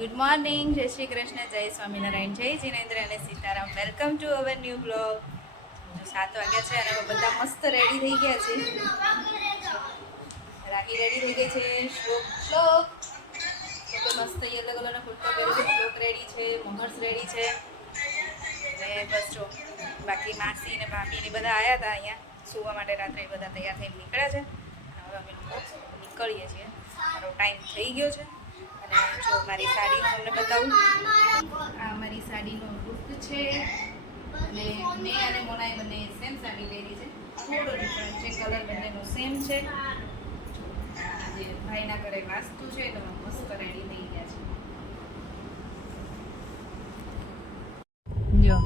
Good morning, જય શ્રી કૃષ્ણ, જય સ્વામિનારાયણ, જય જિનેન્દ્ર અને Sitaram. Welcome to our new blog. 7 વાગ્યા છે અને બધા મસ્ત રેડી થઈ ગયા છે. રાહી રેડી થઈ ગઈ છે, શ્લોક તો મસ્ત યલો કલરનો કુર્તો પહેર્યો છે, શ્લોક રેડી છે, મોહર્સ રેડી છે અને બસ જો બાકી માસી ને ભાભી ને બધા આવ્યા હતા અહીંયા સુવા માટે. રાત્રે બધા તૈયાર થઈને નીકળ્યા છે. હવે અમે લોકો નીકળીએ છીએ, મારો ટાઈમ થઈ ગયો છે. અને જો મારી સાડી તમને બતાવું, આ મારી સાડીનો લુક છે અને મેં અને મોનાએ બંને સેમ સાડી લેલી છે. થોડો ડિફરન્ટ છે, કલર બંનેનો સેમ છે. જે ભાઈના ઘરે વાસ્તુ છે તો મસ્ત રેડી થઈ ગયા છે. જો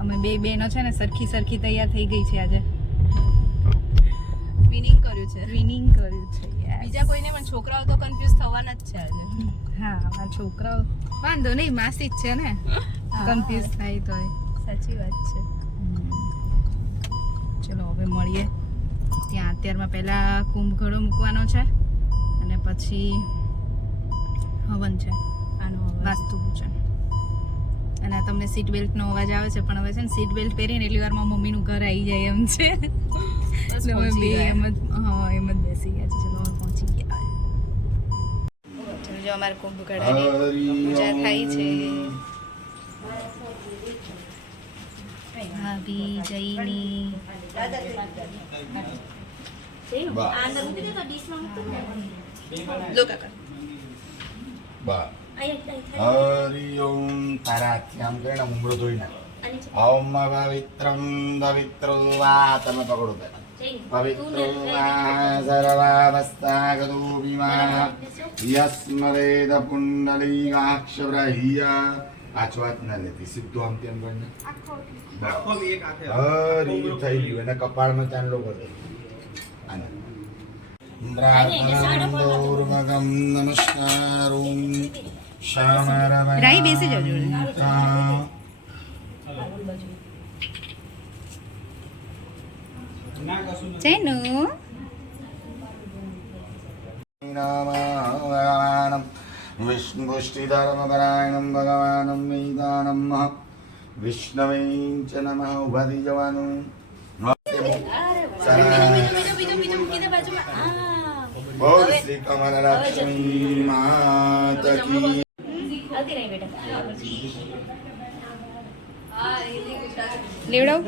અમે બે બહેનો છે ને સરખી તૈયાર થઈ ગઈ છે. આજે ટ્વિનિંગ કર્યું છે. બીજા કોઈને પણ છોકરાઓ તો કન્ફ્યુઝ થવાના જ છે આજે. હા, અમારા છોકરાઓ વાંધો નહીં, માસી જ છે ને, કન્ફ્યુઝ થાય તો. સાચી વાત છે. ચલો હવે મળીએ ત્યાં. અત્યારમાં પહેલા કુંભ ઘડો મૂકવાનો છે અને પછી હવન છે, વાસ્તુ પૂજન. અને તમને સીટ બેલ્ટનો અવાજ આવે છે, પણ હવે છે ને સીટ બેલ્ટ પહેરીને એટલી વારમાં મમ્મીનું ઘર આવી જાય એમ છે. એટલે અમે બે એમ જ બેસી ગયા છે. ચલો હવે પહોંચી ગયા. ચલો જો અમારે કુંભ ઘડાની પૂજા થાય છે. ભાભી જઈની લો કાકા હરિ ઓમ તારાથ્યામ કરીને ઉમરો ધોઈ નાખ. ઓમ પવિત્રમ પવિત્રવા તમે પકડો તે પવિત્રવા સર્વાવસ્થાગતો વિમા યસ્મરેદ પુંડલીકાક્ષવ્રહ્યા. આચવાત ના લેતી, સીધું આમ તેમ કરીને હરિ થઈ ગયું. એને કપાળમાં ચાંદલો કરો. બ્રાહ્મણોર્વગમ નમસ્કારોમ રાઈ બેસી જજો. ચેનું ભગવાનમ વિષ્ણુષ્ટિધર્મપરાયણમ ભગવાનમ વેદાનમ વિષ્ણવે ચ નમઃ. ઉભાથી જવાનું. બોલ શ્રી કમલ લક્ષ્મી માત કી. લેવડાવ.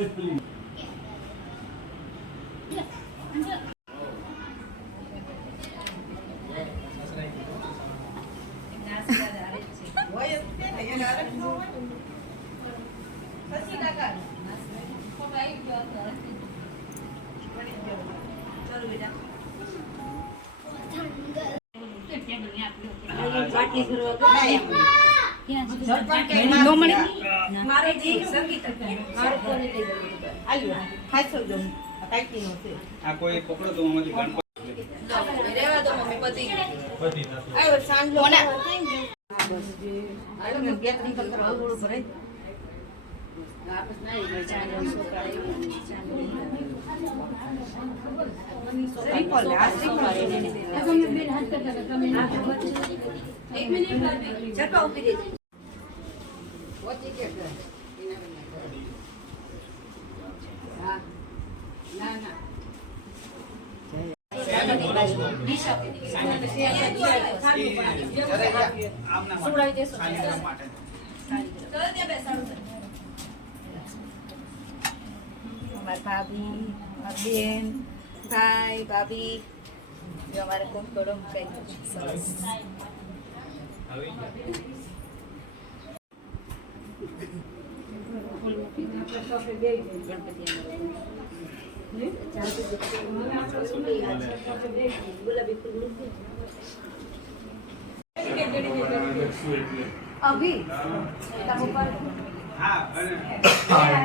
અમારા ભાભી, મારી બેન, ભાઈ, ભાભી, જો અમારે કુંભ ઘડો મુકાઈ ગયો છે. સરસ.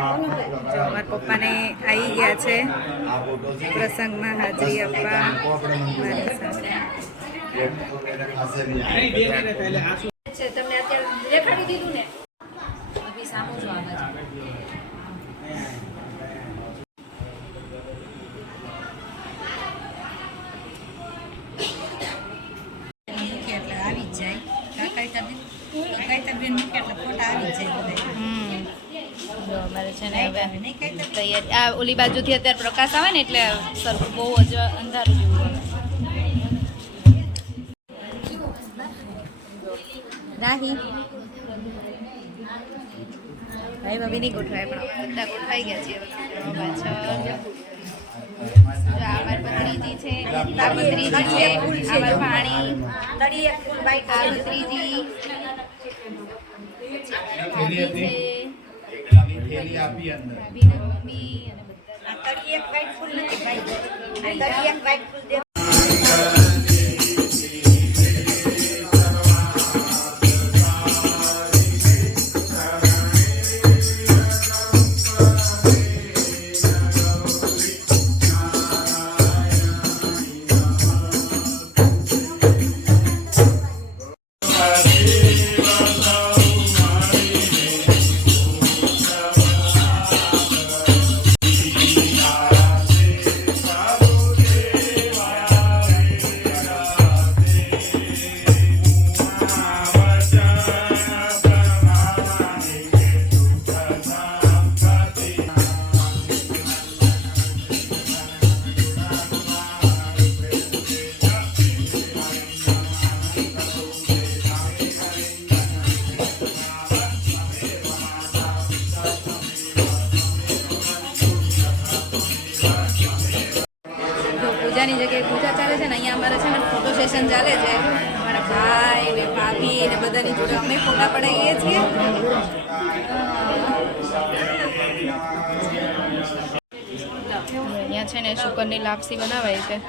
અમારા પપ્પાને આવી ગયા છે પ્રસંગમાં હાજરી આપવા. તમને અત્યારે દેખાડી દીધું ને. સામું જો આવે છે. એટલે આવી જ જાય. જો અમારે છે ને હવે તૈયારી આ ઓલી બાજુથી અત્યારે પ્રકાશ આવે ને એટલે સરખું બહુ જ અંધારું જેવું આવે રાહી ભાઈ ભાભી નહીં ગોઠવાય પણ બધા ગોઠવાઈ ગયા છે પાછળ જો આ અમારી ભત્રીજી છે આ ભત્રીજી છે અમારું પાણી આ ભત્રીજી ભાભીના મમ્મી અને બધા પૂજાની જગ્યાએ પૂજા ચાલે છે ને અહીંયા અમારે છે ને ફોટો સેશન ચાલે છે અમારા ભાઈ ને ભાભી ને બધાની જોડે અમે ફોટા પડાવીએ છીએ અહીંયા છે ને શુકરની લાપસી બનાવાય છે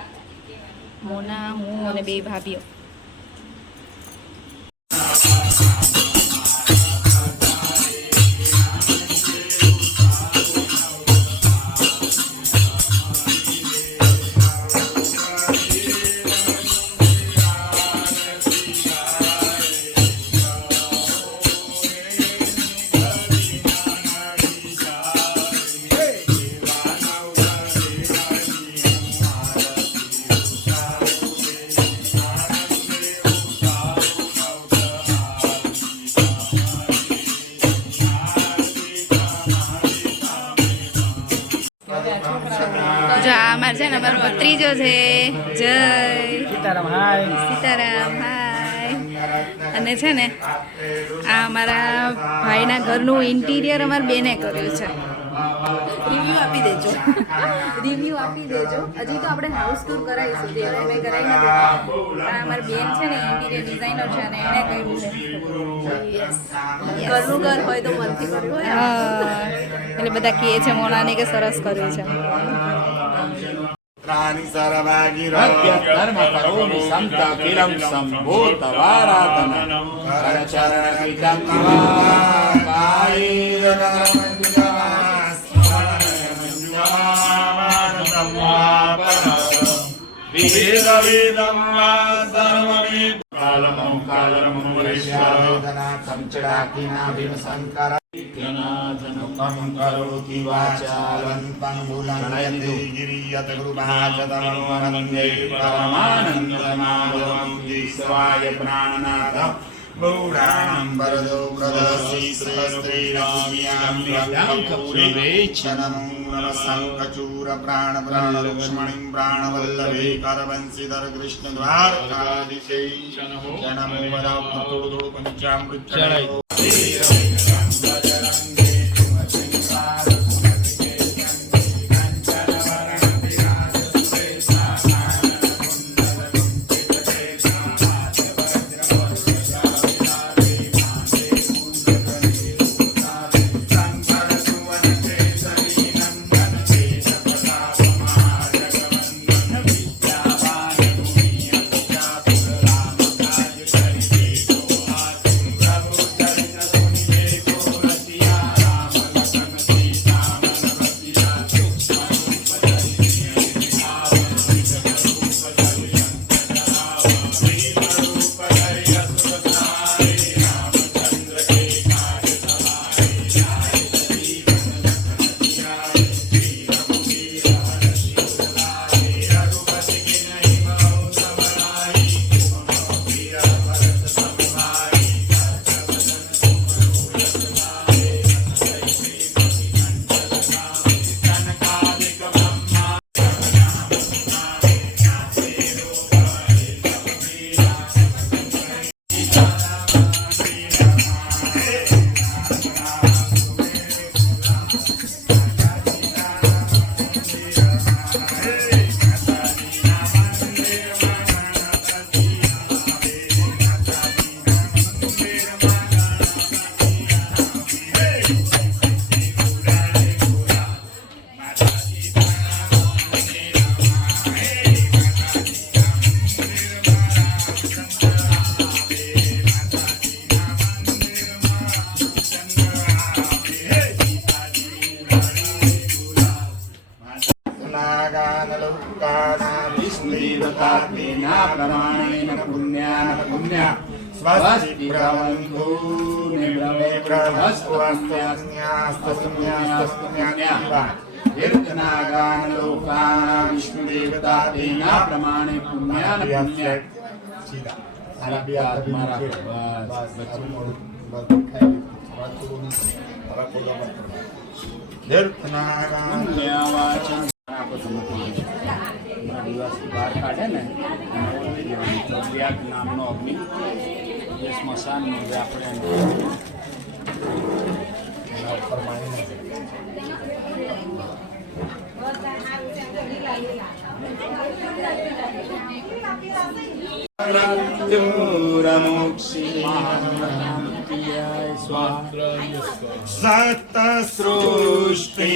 મોના હું અને બે ભાભીઓ જો આ અમારે છે ને અમારો ભત્રીજો છે જય સીતારામ હાય અને છે ને આ અમારા ભાઈના ઘરનું ઇન્ટિરિયર અમારા બેને કર્યું છે રિવ્યુ આપી દેજો હજી તો આપણે હાઉસ ટૂર કરાવીશું ત્યારે મેં કરાવી નથી પણ અમારી બેન છે ને ઇન્ટિરિયર ડિઝાઇનર છે અને એણે કર્યું છે ઘરનું ઘર હોય તો મનથી કર્યું હોય એટલે બધા કહે છે મોનાને કે સરસ કર્યું છે રાની સર્વાગિરધર્મ કરોમિ સંતકિલં સંભૂતવારાધન કરચરણ કીર્તનવા करोति वाचालन्तं बुलन्दते गिरियत गुरुभागतमनन्दे परमानन्दमाधवं विश्वाय प्राणनाथ गौराणं वरदो प्रदर्शि सहस्रैराम्यां विभ्याङ्कपूरेच्छनमो नमः शङ्खचूर प्राणलक्ष्मणिं प्राणवल्लभे करवंशीधर कृष्णद्वारकाधीशे जनमो वरौ पञ्चामृतचरणो स्वस्ति प्रवन्तु निब्रह्मस्तु अस्मन्यास्तु पुण्यास्तु कीर्तनागान लोकान विष्णु देवता देना प्रमाणे पुण्यान पुण्य सीधा आराध्य आत्मा कीर्तनागान पुण्यवाचन आपको समझ દિવસ બહાર કાઢે ને વ્યાગ નામનો અગ્નિ એ સ્મશાનમાં જે આપણે સત સૃષ્ટિ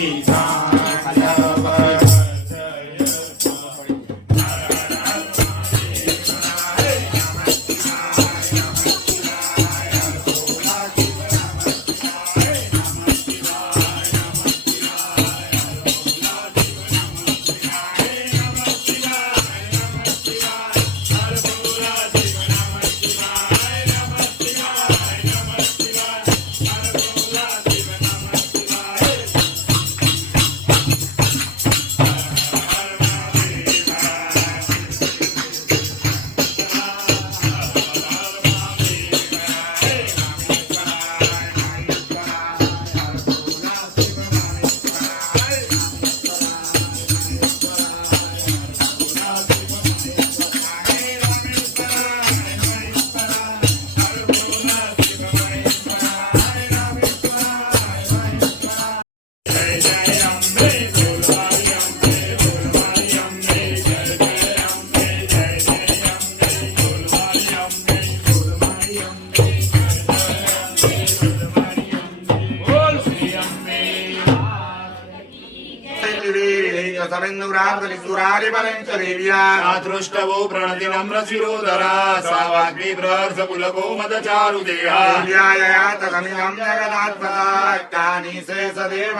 दृष्टवो प्रणति नम्र शिरोधरा सावाग्नि प्रहर्ष पुलको मदचारु देहानिशेषदेव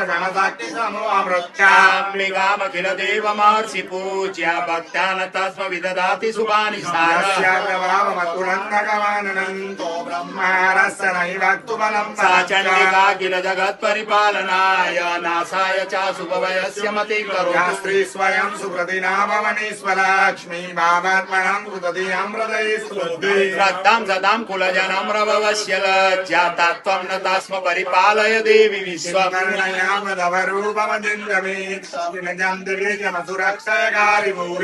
देवमर्षि पूज्या भक्त्यान तस्म विददाति शुभानि सा चण्डिका किल जगत् परिपालनाय नासाय च शुभवयस्य मति करोति स्त्री स्वयं सुप्रतिनामवनीश्वरलक्ष्मी भावात्मनं कृतधियं हृदये स्तुते श्रद्धां सदां कुलजनं रववस्य लज्जा तत्त्वं न तस्म परिपालय देवी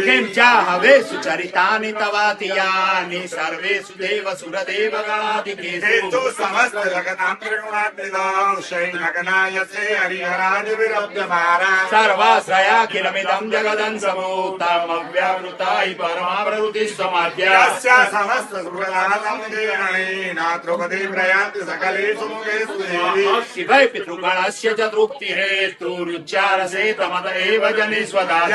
किं चाहवे सुचरितानि तवातियानि सर्वेषु देव सुरदेव गणाधिकेषु समस्त जगतां त्रिगुणात्मिदं शैनगनायसे हरिहराज विरब्धमारा सर्वाश्रयाखिलमिदं जगदंसभूतमव्यावृता हि परमावृत्ति समाद्या यस्य समस्त सुप्रदानसमुदीर्णेन द्रौपदी प्रयान्ति सकलेषु मुखेषु देवी शिवै पितृगणस्य च तृप्तिरेतुरुच्चारसे तमत एव जनिष्वदा च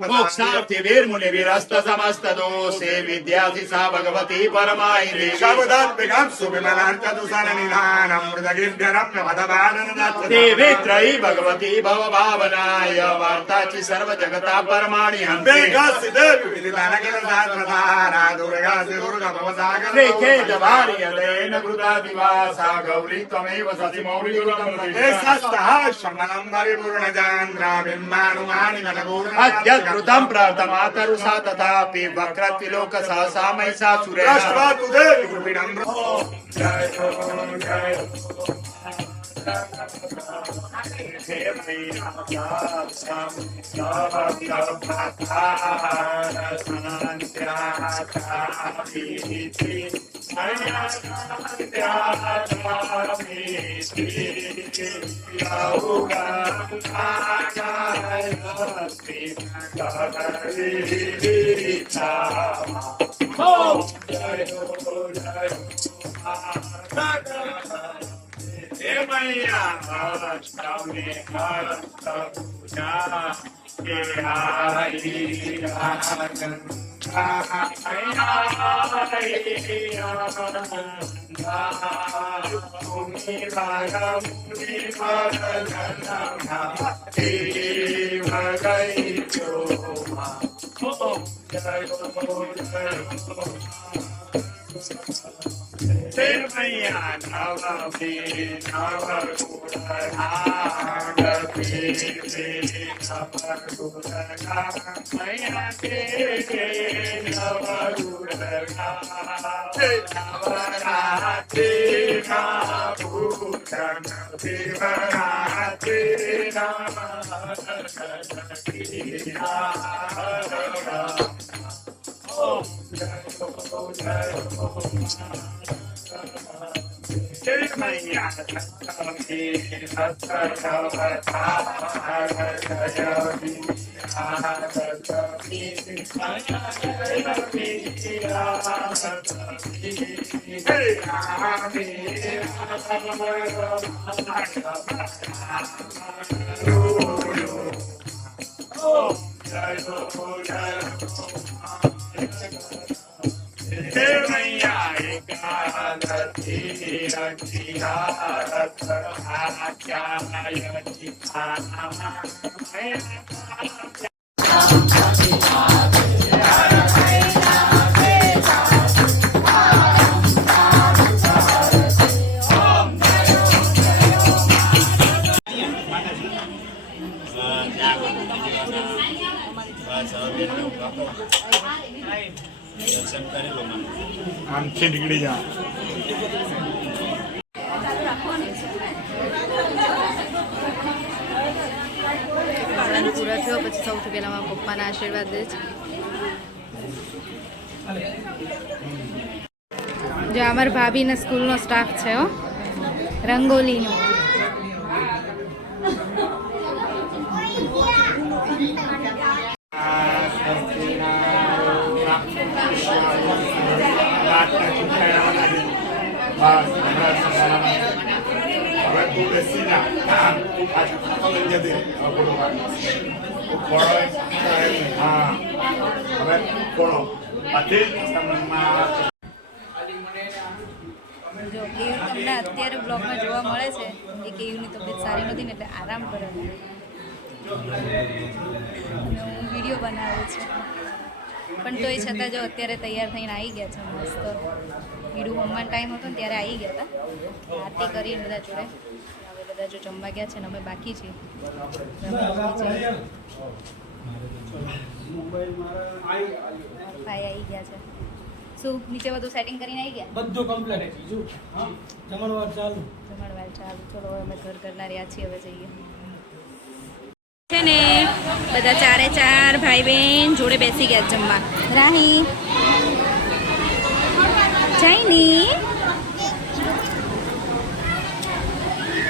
मोक्षार्थिभिर्मुनिभिरस्त समस्त दोषे विद्यासि सा भगवती परमायि देवी त्रयी भगवती भव भावनाय वार्ताचि सर्व जगता परमाणि हन्ति कृतादिवासा गौरी त्वमेव सति अद्यद्रुतं प्रार्थमातरु सा तथापि वक्रत्विलोक सहसा महिषासुरः આમથી નીકળી જા. પાળાનો પૂરો થયો પછી સૌથી પહેલા મારા પપ્પાના આશીર્વાદ દે છે. જો અમારા ભાભીના સ્કૂલનો સ્ટાફ છે હો, રંગોલીનો. હવે તું બેસી જા. તું પાછું લઈ જજે. હા હવે કોણો પછી જો કેવું તમને અત્યારે બ્લોગમાં જોવા મળે છે એ કેવુંની તબિયત સારી નથી ને એટલે આરામ કરે છે. અને હું વિડીયો બનાવું છું પણ તોય છતાં જો અત્યારે તૈયાર થઈને આવી ગયા છે મસ્ત. હીડું મમ્માનો ટાઈમ હતો ને ત્યારે આવી ગયા હતા આરતી કરીને બધા જોડે. હવે બધા જો જમવા ગયા છે ને અમે બાકી છીએ. ભાઈ આવી ગયા છે. શું નીચે બધું સેટિંગ કરીને આવી ગયા? બધું કમ્પ્લીટ બીજું જમણવાર ચાલુ. જમણવાર ચાલુ. ચલો હવે અમે ઘર રહ્યા છીએ. હવે જઈએ છે ને બધા ચારે ચાર ભાઈ બહેન જોડે બેસી ગયા જમવા. રાહી ચાઈની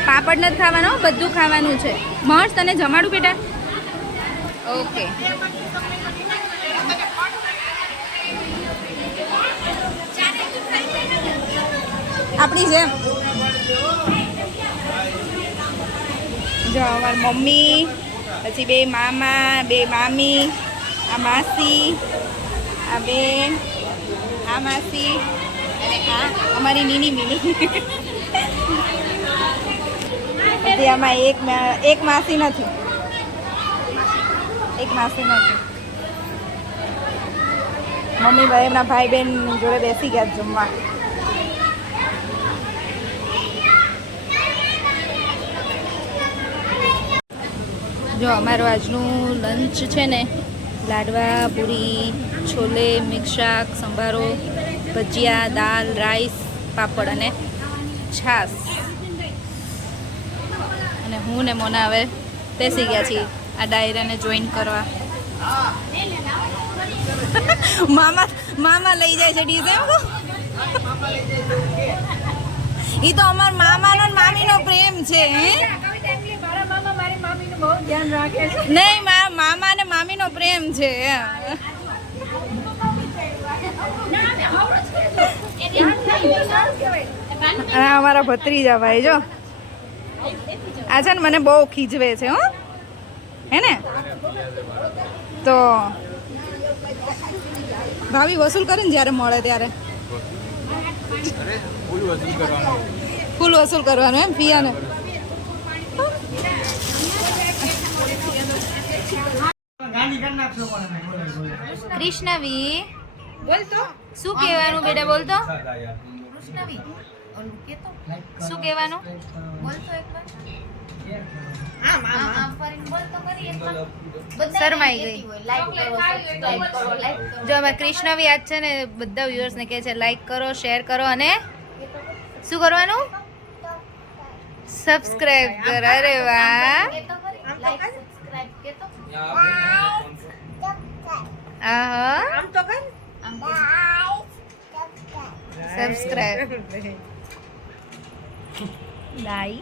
પાપડ નથી ખાવાનો, બધું ખાવાનું છે. મહર્ષ તને જમાડું બેટા? ઓકે. આપણી જેમ જો અમારી મમ્મી, પછી બે મામા, બે મામી, આ માસી, આ બેન, આ માસી અને આ અમારી નીની મીની. પછી આમાં એક માસી નથી. મમ્મી ભાઈ એમના ભાઈ બહેન જોડે બેસી ગયા જમવા. જો અમારું આજનું લંચ છે ને લાડવા, પૂરી, છોલે, મિક્સ શાક, સંભારો, ભજીયા, દાલ, રાઈસ, પાપડ અને છાશ. અને હું ને મોના હવે બેસી ગયા છીએ આ ડાયરાને જોઈન કરવા. મામા લઈ જાય છે ડીજે. એ તો અમાર મામાનો ને મામીનો પ્રેમ છે. નહીં, મારા મામા ને મામીનો પ્રેમ છે. અને અમારા ભત્રીજા ભાઈ જો આ છે ને મને બહુ ખીજવે છે. હો હે ને? તો ભાભી વસૂલ કરે ને જ્યારે મળે ત્યારે ફૂલ વસૂલ કરવાનું એમ પિયાને. ગાંધી કરી નાખશો પણ અમે બોલે. કૃષ્ણવી બોલ તો શું કહેવાનું બેટા બોલ તો કૃષ્ણવી ઓલું કે તો શું કહેવાનું બોલ તો એકવાર આમ આમ આમ શરમાઈ ગઈ જો અમે કૃષ્ણવી આજ છે ને બધા વ્યુઅર્સને કહે છે લાઈક કરો શેર કરો અને શું કરવાનું સબસ્ક્રાઇબ કરો અરે વાહ આહા આમ તો કર સબસ્ક્રાઇબ લાઈ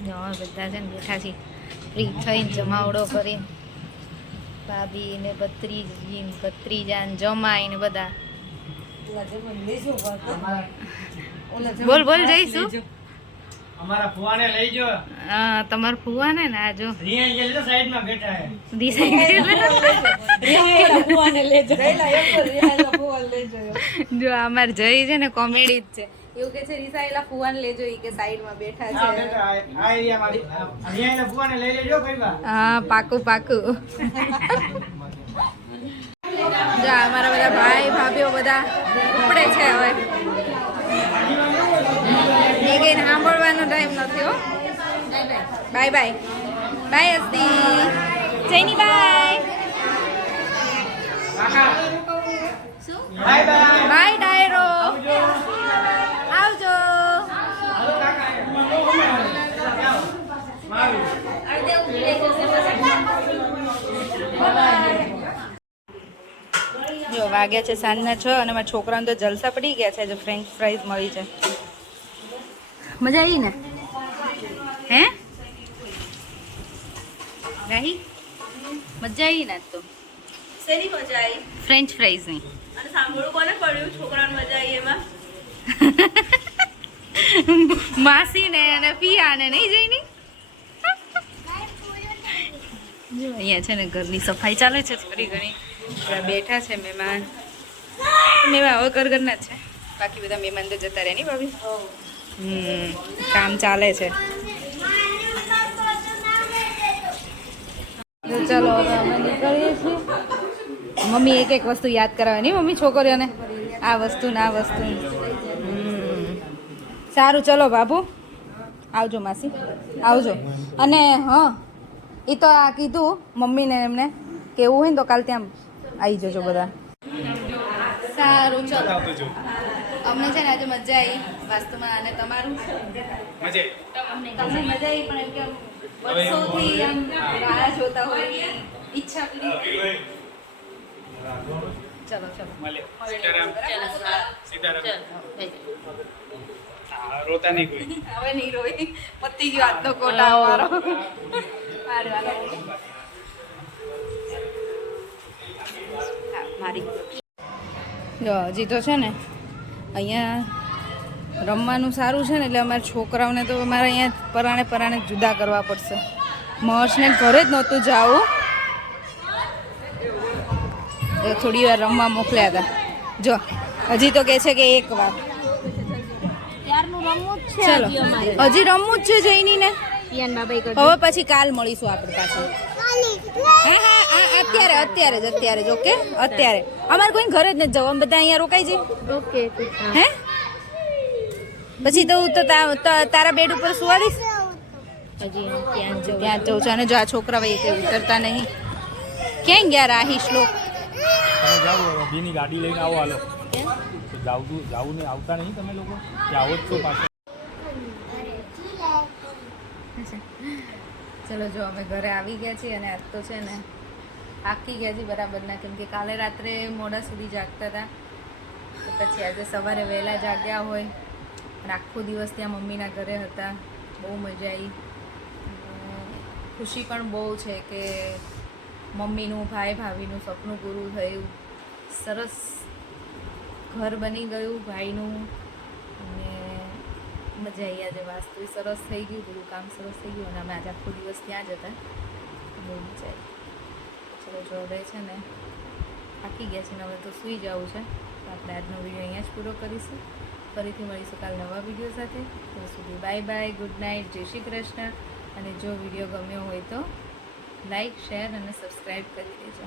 જો બધા છે ને બેઠા છે ફ્રી થઈને જમાવડો કરીને ભાભી ને ભત્રીજી ને ભત્રીજા ને જમાઈ ને બધા બોલ બોલ જઈશું અમારા ફુવાને લઈ જો. હા તમારા ફુવા ને આ જો રિયા જે છે સાઈડમાં બેઠા છે. જો અમાર જઈ છે ને કોમેડી જ છે એવું કે છે રીસાયેલા ફુવાને લેજો ઈ કે સાઈડમાં બેઠા હા, છે બેઠા. આ એરિયામાં રિયાના ફુવાને લઈ લેજો ભાઈ. હા પાકું પાકું જો અમારા બધા ભાઈ ભાભીઓ બધા ઉપડે છે હવે એ કઈને સાંભળવાનો ટાઈમ નથી હો બાય બાય બાય અસ્તી જયની બાય શું બાય બાય. બાય ડાયરો આવજો જો વાગ્યા છે સાંજના 6 અને મારા છોકરાને તો જલસા પડી ગયા છે જો ફ્રેન્ચ ફ્રાઈઝ મળી છે મજા આવી ને હે રાહી મજા આવી ને આજ તો શેની મજા આવી ફ્રેન્ચ ફ્રાઈઝની અને સાંભળવું કોને પડ્યું છોકરાને મજા આવી એમાં માસી ને અને પિયા ને નહીં જઈની જો અહીંયા છે ને ઘરની સફાઈ ચાલે છે થોડી ઘણી બધા બેઠા છે મહેમાન હવે ઘરના જ છે બાકી બધા મહેમાન તો જતા રહે નહીં ભાભી કામ ચાલે છે તો ચાલો હવે અમે નીકળીએ છીએ મમ્મી એક એક વસ્તુ યાદ કરાવે નહીં મમ્મી છોકરીઓને આ વસ્તુ ને આ વસ્તુ સારું ચલો બાબુ આવજો માસી આવજો અને હા એ તો આ કીધું મમ્મીને એમને કે એવું હોય ને તો કાલ ત્યાં આવી જજો બધા સારું ચલો અમને છે ને આજે મજા આવી વાસ્તુમાં અને તમારું તમને મજા આવી પણ એમ કે વર્ષોથી આમ રાહ જોતા હોય ઈચ્છા પૂરી ચલો ચલો રોતા નહીં કોઈ હવે નહીં રોઈ પતી ગયો આજનો કોટા અમારો મારી જો હજી તો છે ને અહીંયા રમવાનું સારું છે ને એટલે અમારા છોકરાઓને તો અમારે અહીંયા પરાણે જુદા કરવા પડશે મહર્ષને ઘરે જ નહોતું જાવું થોડી વાર રમવા મોકલ્યા હતા જો હજી તો કહે છે કે એક વાર ચલો હજી રમવું જ છે જઈની ને હવે પછી કાલ મળીશું આપણે પાછું હા અત્યારે જ ઓકે અત્યારે અમારે કોઈ ઘરે જ નથી જવું અમે બધા અહીંયા રોકાઈ જઈએ ઓકે હે પછી તો હું તો તારા બેડ ઉપર સુવા દઈશ ત્યાં જવું છે અને જો આ છોકરા ભાઈ કંઈ ઉતરતા નહીં ક્યાં ગયા રાહી શ્લોક તમે જાઓ બીની ગાડી લઈને આવો હાલો જાવું ને આવતા નહીં તમે લોકો કે આવો જ છો પાછા ચલો જો અમે ઘરે આવી ગયા છીએ અને આજ તો છે ને થાકી ગયા છીએ બરાબરના કેમ કે કાલે રાત્રે મોડા સુધી જાગતા હતા તો પછી આજે સવારે વહેલા જાગ્યા હોય અને આખો દિવસ ત્યાં મમ્મીના ઘરે હતા બહુ મજા આવી ખુશી પણ બહુ છે કે મમ્મીનું ભાઈ ભાભીનું સપનું પૂરું થયું સરસ ઘર બની ગયું ભાઈનું અને મજા આવી આજે વાસ્તુ સરસ થઈ ગયું બધું કામ સરસ થઈ ગયું અને અમે આજે આખો દિવસ ત્યાં જ હતા બહુ મજા આવી ચલો જો હવે છે ને થાકી ગયા છે ને હવે તો સૂઈ જવું છે તો આપણે આજનો વિડીયો અહીંયા જ પૂરો કરીશું ફરીથી મળીશું કાલ નવા વિડીયો સાથે ત્યાં સુધી બાય બાય ગુડ નાઇટ જય શ્રી કૃષ્ણ અને જો વિડીયો ગમ્યો હોય તો લાઈક શેર અને સબસ્ક્રાઈબ કરી દેજો.